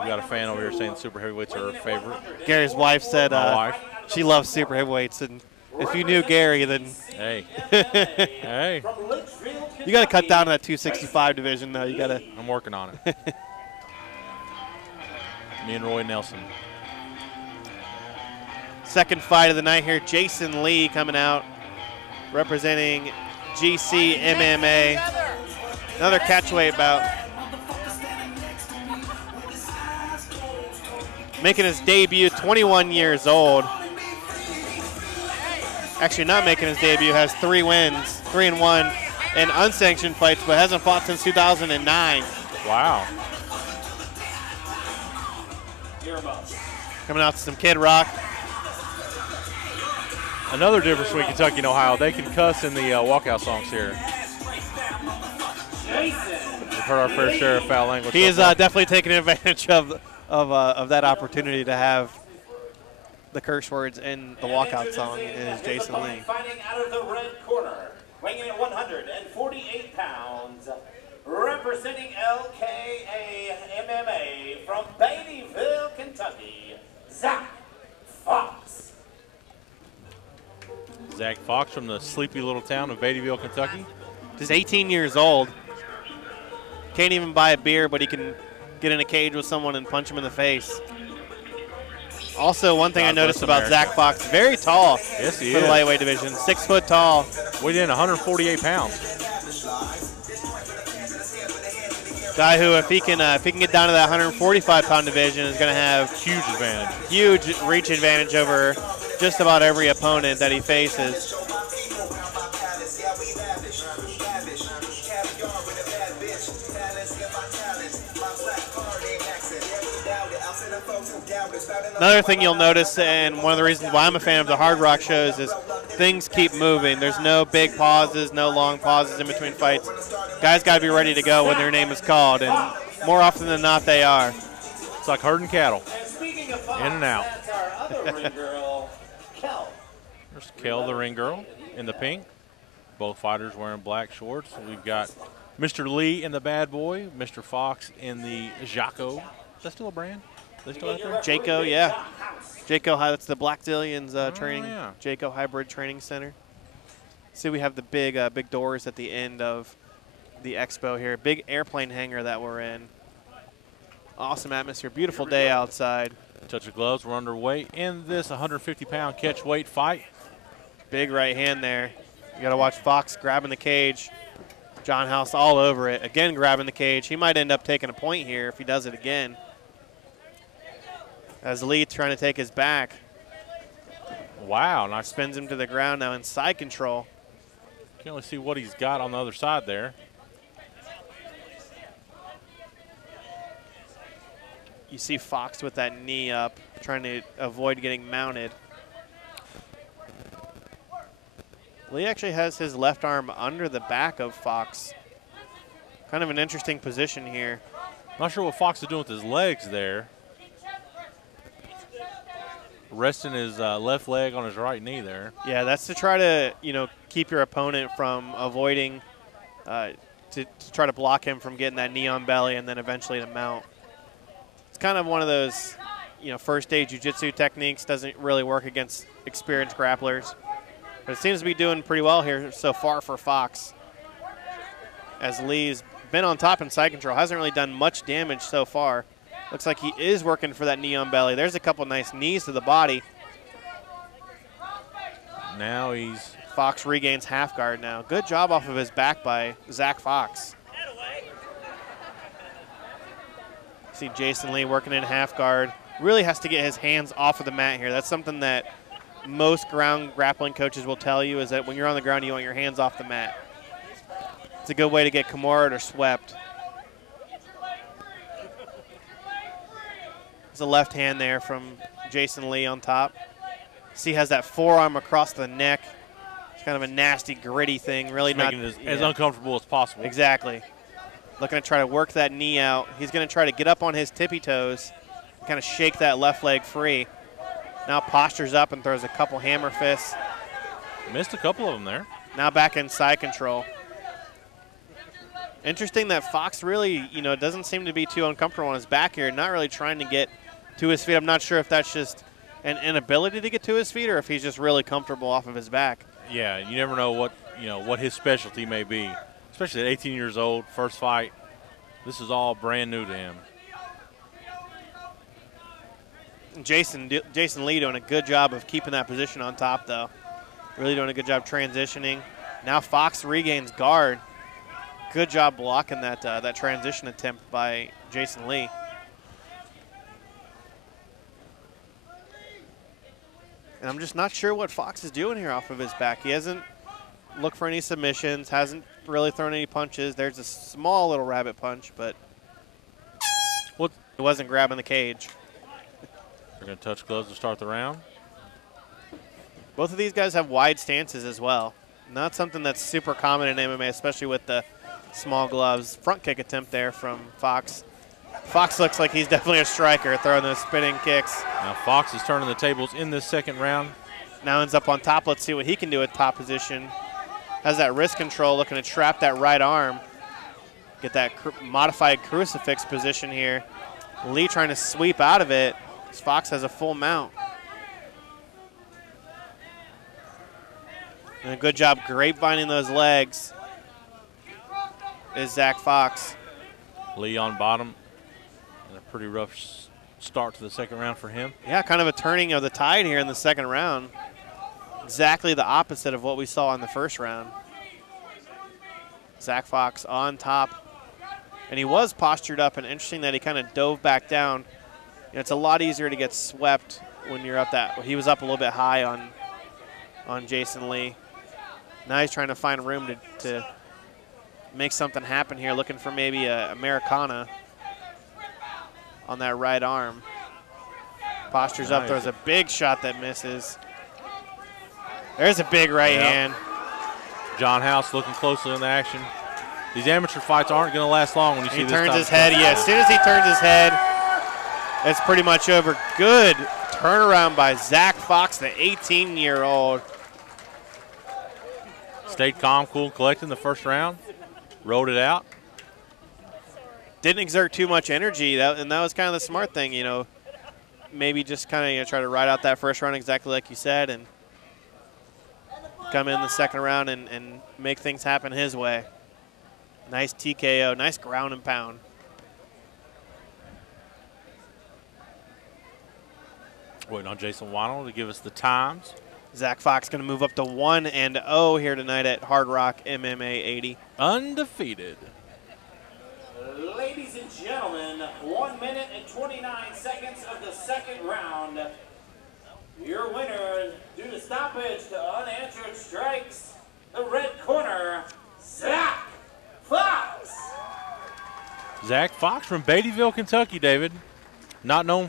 We got a fan over here saying super heavyweights are her favorite. Gary's wife said she loves super heavyweights, and if you knew Gary, then hey, hey, you got to cut down to that 265 division, though. You got to. I'm working on it. Me and Roy Nelson. Second fight of the night here, Jason Lee coming out, representing GC MMA. Another catchweight bout. Making his debut, 21 years old. Actually not making his debut, has 3 wins, 3-1 in unsanctioned fights, but hasn't fought since 2009. Wow. Coming out to some Kid Rock. Another difference between Kentucky and Ohio, they can cuss in the walkout songs here. We've heard our fair share of foul language. He is definitely taking advantage of that opportunity to have the curse words in the walkout song is Jason Lee. Fighting out of the red corner, weighing in at 148 pounds, representing LKA MMA from Beattyville, Kentucky, Zack Fox. Zack Fox from the sleepy little town of Beattyville, Kentucky. Just 18 years old. Can't even buy a beer, but he can get in a cage with someone and punch him in the face. Also, one thing I noticed about Zack Fox, very tall for the lightweight division, 6 foot tall. Weighed in 148 pounds. Guy who, if he can get down to that 145-pound division, is going to have huge reach advantage over just about every opponent that he faces. Another thing you'll notice, and one of the reasons why I'm a fan of the Hard Rock shows, is things keep moving. There's no big pauses, no long pauses in between fights. Guys got to be ready to go when their name is called, and more often than not, they are. It's like herding cattle, in and out. There's Kel, the ring girl, in the pink. Both fighters wearing black shorts. We've got Mr. Lee in the bad boy, Mr. Fox in the Jaco. Is that still a brand? They still out there? Jaco, yeah. Jaco, that's the Black Zillions training. Yeah. Jaco Hybrid Training Center. See, we have the big doors at the end of the Expo here. Big airplane hangar that we're in. Awesome atmosphere. Beautiful day outside. Touch of gloves. We're underway in this 150-pound catch weight fight. Big right hand there. You got to watch Fox grabbing the cage. John House all over it. Again, grabbing the cage. He might end up taking a point here if he does it again. As Lee trying to take his back. Wow. Nice. Spins him to the ground now in side control. Can't really see what he's got on the other side there. You see Fox with that knee up, trying to avoid getting mounted. Lee actually has his left arm under the back of Fox. Kind of an interesting position here. Not sure what Fox is doing with his legs there. Resting his left leg on his right knee there. Yeah, that's to try to, keep your opponent from avoiding, to try to block him from getting that knee on belly and then eventually to mount. It's kind of one of those, first day jiu-jitsu techniques. Doesn't really work against experienced grapplers. But it seems to be doing pretty well here so far for Fox. As Lee's been on top in side control, hasn't really done much damage so far. Looks like he is working for that knee on belly. There's a couple nice knees to the body. Now he's... Fox regains half guard now. Good job off of his back by Zack Fox. See Jason Lee working in half guard. Really has to get his hands off of the mat here. That's something that most ground grappling coaches will tell you, is that when you're on the ground, you want your hands off the mat. It's a good way to get Kimura'd or swept. There's a left hand there from Jason Lee on top. See, he has that forearm across the neck. It's kind of a nasty, gritty thing. Really not making it as uncomfortable as possible. Exactly. Looking to try to work that knee out. He's going to try to get up on his tippy toes and kind of shake that left leg free. Now postures up and throws a couple hammer fists. Missed a couple of them there. Now back in side control. Interesting that Fox really, doesn't seem to be too uncomfortable on his back here, not really trying to get to his feet. I'm not sure if that's just an inability to get to his feet or if he's just really comfortable off of his back. Yeah, you never know what his specialty may be, especially at 18 years old, first fight. This is all brand new to him. Jason Lee doing a good job of keeping that position on top, though. Really doing a good job transitioning. Now Fox regains guard. Good job blocking that transition attempt by Jason Lee. And I'm just not sure what Fox is doing here off of his back. He hasn't looked for any submissions, hasn't really thrown any punches. There's a small little rabbit punch, but he wasn't grabbing the cage. They're going to touch gloves to start the round. Both of these guys have wide stances as well. Not something that's super common in MMA, especially with the small gloves. Front kick attempt there from Fox. Fox looks like he's definitely a striker, throwing those spinning kicks. Now Fox is turning the tables in this second round. Now ends up on top. Let's see what he can do at top position. Has that wrist control, looking to trap that right arm. Get that modified crucifix position here. Lee trying to sweep out of it. Fox has a full mount. And a good job grapevining those legs is Zack Fox. Lee on bottom. And a pretty rough start to the second round for him. Yeah, kind of a turning of the tide here in the second round. Exactly the opposite of what we saw in the first round. Zack Fox on top. And he was postured up, and interesting that he kind of dove back down. It's a lot easier to get swept when you're up that. He was up a little bit high on Jason Lee. Now he's trying to find room to make something happen here, looking for maybe a Americana on that right arm. Postures up, throws a big shot that misses. There's a big right hand. John House looking closely on the action. These amateur fights aren't going to last long when you see this. He turns his head, yeah. As soon as he turns his head, it's pretty much over. Good turnaround by Zack Fox, the 18-year-old. Stayed calm, cool, and collected in the first round. Rode it out. Didn't exert too much energy, and that was kind of the smart thing, Maybe just kind of try to ride out that first round exactly like you said, and come in the second round and make things happen his way. Nice TKO, nice ground and pound. Waiting on Jason Waddle to give us the times. Zack Fox going to move up to 1-0 here tonight at Hardrock MMA 80. Undefeated. Ladies and gentlemen, 1 minute and 29 seconds of the second round. Your winner, due to stoppage to unanswered strikes, the red corner, Zack Fox. Zack Fox from Beattyville, Kentucky, David. Not known